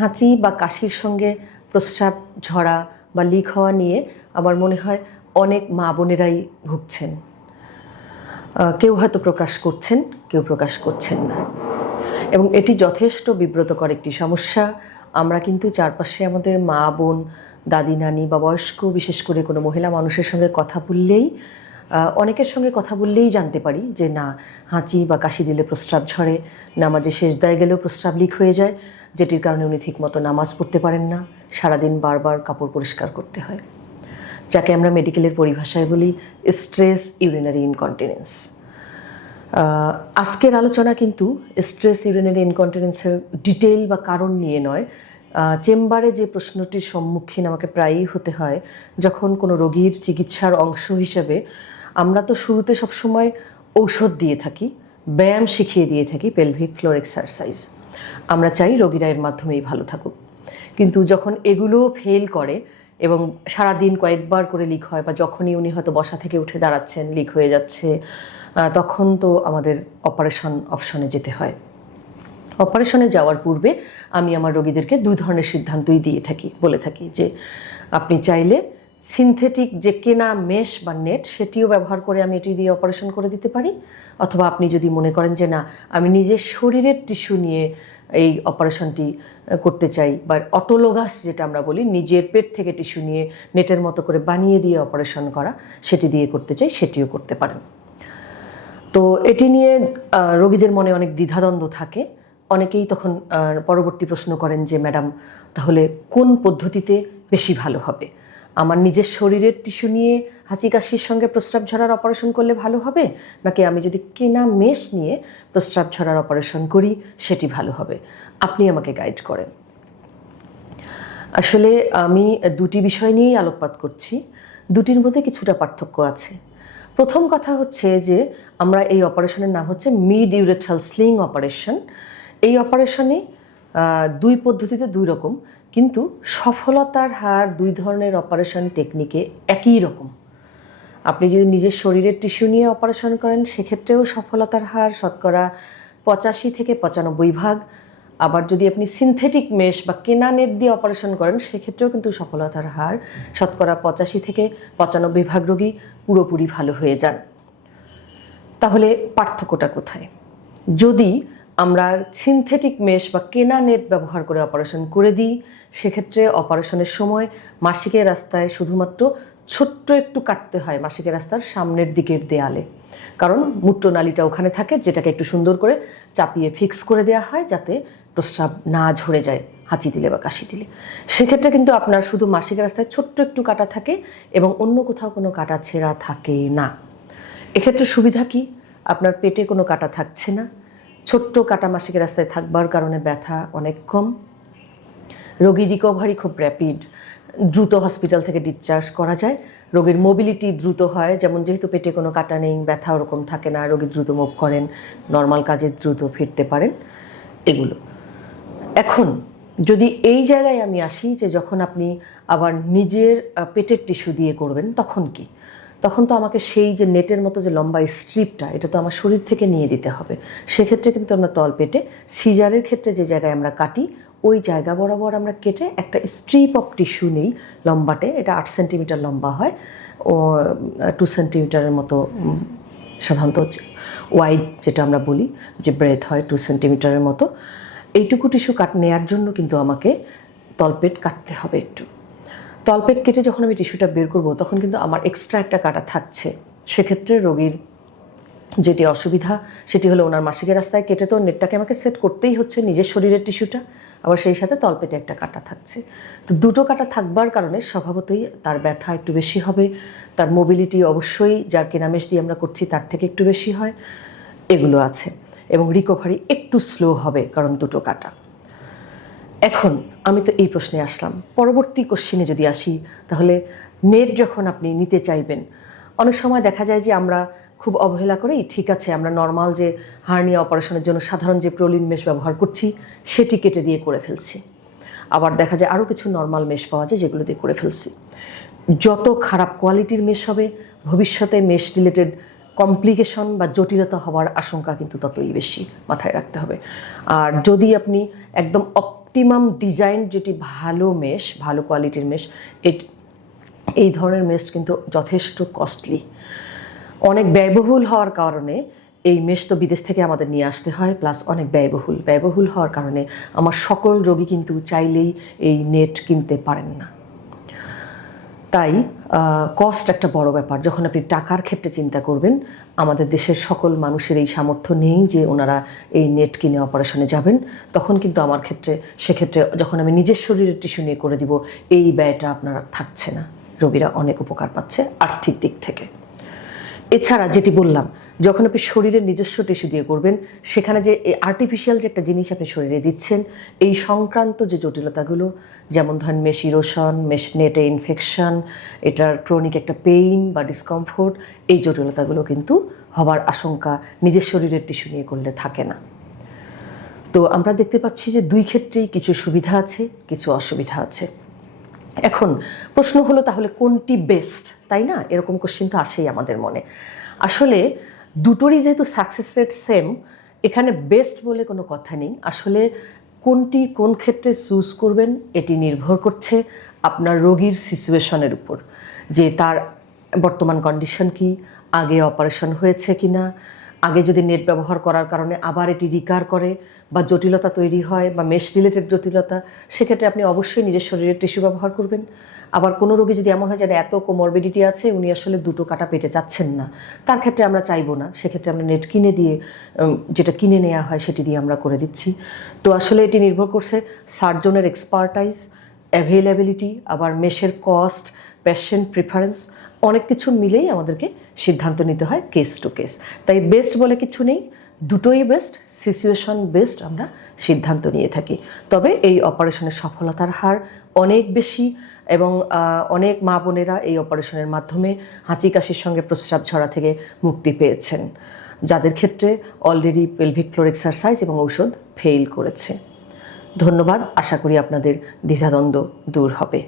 হাঁচি বা কাশির সঙ্গে প্রস্রাব ঝরা বা লিক হওয়া নিয়ে আমার মনে হয় অনেক মা বোনেরাই ভুগছেন। কেউ হয়তো প্রকাশ করছেন, কেউ প্রকাশ করছেন না, এবং এটি যথেষ্ট বিব্রতকর একটি সমস্যা। আমরা কিন্তু চারপাশে আমাদের মা বোন, দাদি নানি বা বয়স্ক, বিশেষ করে কোনো মহিলা মানুষের সঙ্গে কথা বললেই, অনেকের সঙ্গে কথা বললেই জানতে পারি যে না, হাঁচি বা কাশি দিলে প্রস্রাব ঝরে, নামাজে সেজদায় গেলেও প্রস্রাব লিক হয়ে যায়, যেটির কারণে উনি ঠিকমতো নামাজ পড়তে পারেন না, সারাদিন বারবার কাপড় পরিষ্কার করতে হয়, যাকে আমরা মেডিকেলের পরিভাষায় বলি স্ট্রেস ইউরিনারি ইনকন্টিনেন্স। আজকের আলোচনা কিন্তু স্ট্রেস ইউরিনারি ইনকন্টিনেন্সের ডিটেইল বা কারণ নিয়ে নয়। চেম্বারে যে প্রশ্নটির সম্মুখীন আমাকে প্রায়ই হতে হয়, যখন কোনো রোগীর চিকিৎসার অংশ হিসেবে আমরা তো শুরুতে সবসময় ঔষধ দিয়ে থাকি, ব্যায়াম শিখিয়ে দিয়ে থাকি, পেলভিক ফ্লোর এক্সারসাইজ। আমরা চাই রোগীরা এর মাধ্যমেই ভালো থাকুক, কিন্তু যখন এগুলো ফেল করে এবং সারাদিন কয়েকবার করে লিক হয়, বা যখনই উনি হয়তো বসা থেকে উঠে দাঁড়াচ্ছেন লিক হয়ে যাচ্ছে, তখন তো আমাদের অপারেশন অপশনে যেতে হয়। অপারেশনে যাওয়ার পূর্বে আমি আমার রোগীদেরকে দুই ধরনের সিদ্ধান্তই দিয়ে থাকি, বলে থাকি যে আপনি চাইলে সিনথেটিক যে কেনা মেশ বা নেট, সেটিও ব্যবহার করে আমি এটি দিয়ে অপারেশন করে দিতে পারি, অথবা আপনি যদি মনে করেন যে না, আমি নিজের শরীরের টিস্যু নিয়ে এই অপারেশনটি করতে চাই, বা অটোলোগাস যেটা আমরা বলি, নিজের পেট থেকে টিস্যু নিয়ে নেটের মতো করে বানিয়ে দিয়ে অপারেশন করা, সেটি দিয়ে করতে চাই, সেটিও করতে পারেন। তো এটি নিয়ে রোগীদের মনে অনেক দ্বিধাদ্বন্দ্ব থাকে। অনেকেই তখন পরবর্তী প্রশ্ন করেন যে ম্যাডাম, তাহলে কোন পদ্ধতিতে বেশি ভালো হবে? আমার নিজের শরীরের টিস্যু নিয়ে হাঁচি কাশির সঙ্গে প্রস্রাব ঝরার অপারেশন করলে ভালো হবে, নাকি আমি যদি কেনা মেশ নিয়ে প্রস্রাব ঝরার অপারেশন করি সেটি ভালো হবে? আপনি আমাকে গাইড করেন। আসলে আমি দুটি বিষয় নিয়েই আলোকপাত করছি, দুটির মধ্যে কিছুটা পার্থক্য আছে। প্রথম কথা হচ্ছে যে আমরা এই অপারেশনের নাম হচ্ছে মিড ইউরেথ্রাল স্লিং অপারেশন। এই অপারেশনে দুই পদ্ধতিতে দুই রকম, কিন্তু সফলতার হার দুই ধরনের অপারেশন টেকনিকে একই রকম। আপনি যদি নিজের শরীরের টিস্যু নিয়ে অপারেশন করেন, সেক্ষেত্রেও সফলতার হার শতকরা 85 থেকে 95 ভাগ। আবার যদি আপনি সিনথেটিক মেশ বা কেনা নেট দিয়ে অপারেশন করেন, সেক্ষেত্রেও কিন্তু সফলতার হার শতকরা 85 থেকে 95 ভাগ রোগী পুরোপুরি ভালো হয়ে যান। তাহলে পার্থক্যটা কোথায়? যদি আমরা সিনথেটিক মেশ বা কেনা নেট ব্যবহার করে অপারেশন করে দিই, সেক্ষেত্রে অপারেশনের সময় মাসিকের রাস্তায় শুধুমাত্র ছোট্ট একটু কাটতে হয়, মাসিকের রাস্তার সামনের দিকের দেয়ালে, কারণ মূত্রনালীটা ওখানে থাকে, যেটাকে একটু সুন্দর করে চাপিয়ে ফিক্স করে দেওয়া হয় যাতে প্রস্রাব না ঝরে যায় হাঁচি দিলে বা কাশি দিলে। সেক্ষেত্রে কিন্তু আপনার শুধু মাসিকের রাস্তায় ছোট্ট একটু কাটা থাকে এবং অন্য কোথাও কোনো কাটা ছেঁড়া থাকে না। এক্ষেত্রে সুবিধা কি? আপনার পেটে কোনো কাটা থাকছে না, ছোট্ট কাটা মাসিকের রাস্তায় থাকবার কারণে ব্যথা অনেক কম, রোগীর রিকভারি খুব র্যাপিড, দ্রুত হসপিটাল থেকে ডিসচার্জ করা যায়, রোগীর মোবিলিটি দ্রুত হয়, যেমন যেহেতু পেটে কোনো কাটা নেই, ব্যথা ওরকম থাকে না, রোগী দ্রুত মুভ করেন, নর্মাল কাজে দ্রুত ফিরতে পারেন, এগুলো। এখন যদি এই জায়গায় আমি আসি যে যখন আপনি আবার নিজের পেটের টিস্যু দিয়ে করবেন, তখন কি? তখন তো আমাকে সেই যে নেটের মতো যে লম্বা স্ট্রিপটা, এটা তো আমার শরীর থেকে নিয়ে দিতে হবে। সেক্ষেত্রে কিন্তু আমরা তল পেটে সিজারের ক্ষেত্রে যে জায়গায় আমরা কাটি, ওই জায়গা বরাবর আমরা কেটে একটা স্ট্রিপ অফ টিস্যু নেই লম্বাটে, এটা 8 সেন্টিমিটার লম্বা হয়, ও 2 সেন্টিমিটারের মতো সাধারণত ওয়াইড, যেটা আমরা বলি যে ব্রেথ হয় 2 সেন্টিমিটারের মতো। এইটুকু টিস্যু নেওয়ার জন্য কিন্তু আমাকে তলপেট কাটতে হবে একটু। তলপেট কেটে যখন আমি টিস্যুটা বের করব, তখন কিন্তু আমার এক্সট্রা একটা কাটা থাকছে। সেক্ষেত্রে রোগীর যেটি অসুবিধা, সেটি হলো ওনার মাসিকের রাস্তায় কেটে তো নেটটাকে আমাকে সেট করতেই হচ্ছে, নিজের শরীরের টিস্যুটা, আবার সেই সাথে তলপেটে একটা কাটা থাকছে। তো দুটো কাটা থাকবার কারণে স্বভাবতই তার ব্যথা একটু বেশি হবে, তার মোবিলিটি অবশ্যই যার কেনামেশ দিয়ে আমরা করছি তার থেকে একটু বেশি হয়, এগুলো আছে, এবং রিকভারি একটু স্লো হবে কারণ দুটো কাটা। এখন আমি তো এই প্রশ্নে আসলাম, পরবর্তী কোশ্চেনে যদি আসি, তাহলে নেট যখন আপনি নিতে চাইবেন, অনেক সময় দেখা যায় যে আমরা খুব অবহেলা করেই, ঠিক আছে আমরা নর্মাল যে হার্নিয়া অপারেশনের জন্য সাধারণ যে প্রোলিন মেশ ব্যবহার করছি সেটি কেটে দিয়ে করে ফেলছি। আবার দেখা যায় আরও কিছু নর্মাল মেশ পাওয়া যায় যেগুলো দিয়ে করে ফেলছি। যত খারাপ কোয়ালিটির মেশ হবে, ভবিষ্যতে মেশ রিলেটেড কমপ্লিকেশন বা জটিলতা হওয়ার আশঙ্কা কিন্তু ততই বেশি, মাথায় রাখতে হবে। আর যদি আপনি একদম অপটিমাম ডিজাইন যেটি ভালো মেশ, ভালো কোয়ালিটির মেশ, এই ধরনের মেশ কিন্তু যথেষ্ট কস্টলি, অনেক ব্যয়বহুল হওয়ার কারণে এই মেশ তো বিদেশ থেকে আমাদের নিয়ে আসতে হয়, প্লাস অনেক ব্যয়বহুল হওয়ার কারণে আমার সকল রোগী কিন্তু চাইলেই এই নেট কিনতে পারেন না। তাই কস্ট একটা বড় ব্যাপার। যখন আপনি টাকার ক্ষেত্রে চিন্তা করবেন, আমাদের দেশের সকল মানুষের এই সামর্থ্য নেই যে ওনারা এই নেট কিনে অপারেশনে যাবেন, তখন কিন্তু আমার ক্ষেত্রে সেক্ষেত্রে যখন আমি নিজের শরীরের টিস্যু নিয়ে করে দিব, এই ব্যয়টা আপনার থাকছে না, রোগীরা অনেক উপকার পাচ্ছে আর্থিক দিক থেকে। এছাড়া যেটি বললাম, যখন আপনি শরীরের নিজস্ব টিস্যু দিয়ে করবেন, সেখানে যে আর্টিফিশিয়াল যে একটা জিনিস আপনি শরীরে দিচ্ছেন, এই সংক্রান্ত যে জটিলতাগুলো, যেমন ধরেন মেশ ইরোশন, মেশ নেটে ইনফেকশন, এটার ক্রনিক একটা পেইন বা ডিসকমফোর্ট, এই জটিলতাগুলো কিন্তু হবার আশঙ্কা নিজের শরীরের টিস্যু নিয়ে করলে থাকে না। তো আমরা দেখতে পাচ্ছি যে দুই ক্ষেত্রেই কিছু সুবিধা আছে, কিছু অসুবিধা আছে। এখন প্রশ্ন হলো তাহলে কোনটি বেস্ট, তাই না? এরকম কোশ্চেন তো আসেই আমাদের মনে। আসলে দুটোরই যেহেতু সাকসেস রেট সেম, এখানে বেস্ট বলে কোনো কথা নেই। আসলে কোনটি কোন ক্ষেত্রে চুজ করবেন এটি নির্ভর করছে আপনার রোগীর সিচুয়েশনের উপর, যে তার বর্তমান কন্ডিশন কি, আগে অপারেশন হয়েছে কি না, আগে যদি নেট ব্যবহার করার কারণে আবার এটি রিকার করে বা জটিলতা তৈরি হয় বা মেশ রিলেটেড জটিলতা, সেক্ষেত্রে আপনি অবশ্যই নিজের শরীরের টিস্যু ব্যবহার করবেন। আবার কোনো রোগী যদি এমন হয় যে এত কোমরবিডিটি আছে, উনি আসলে দুটো কাটা পেটে চাচ্ছেন না, তার ক্ষেত্রে আমরা চাইবো না, সেক্ষেত্রে আমরা নেট কিনে দিয়ে, যেটা কিনে নেওয়া হয় সেটি দিয়ে আমরা করে দিচ্ছি। তো আসলে এটি নির্ভর করছে সার্জনের এক্সপার্টাইজ, অ্যাভেলেবিলিটি, আবার মেশের কস্ট, পেশেন্ট প্রিফারেন্স, অনেক কিছু মিলেই আমাদেরকে সিদ্ধান্ত নিতে হয় কেস টু কেস। তাই বেস্ট বলে কিছু নেই, দুটোই বেস্ট, সিচুয়েশন বেস্ট আমরা সিদ্ধান্ত নিয়ে থাকি। তবে এই অপারেশনের সফলতার হার অনেক বেশি এবং অনেক মা বোনেরা এই অপারেশনের মাধ্যমে হাঁচি কাশির সঙ্গে প্রস্রাব ঝরা থেকে মুক্তি পেয়েছেন, যাদের ক্ষেত্রে অলরেডি পেলভিক ফ্লোর এক্সারসাইজ এবং ঔষধ ফেইল করেছে। ধন্যবাদ, আশা করি আপনাদের দ্বিধাদ্বন্দ্ব দূর হবে।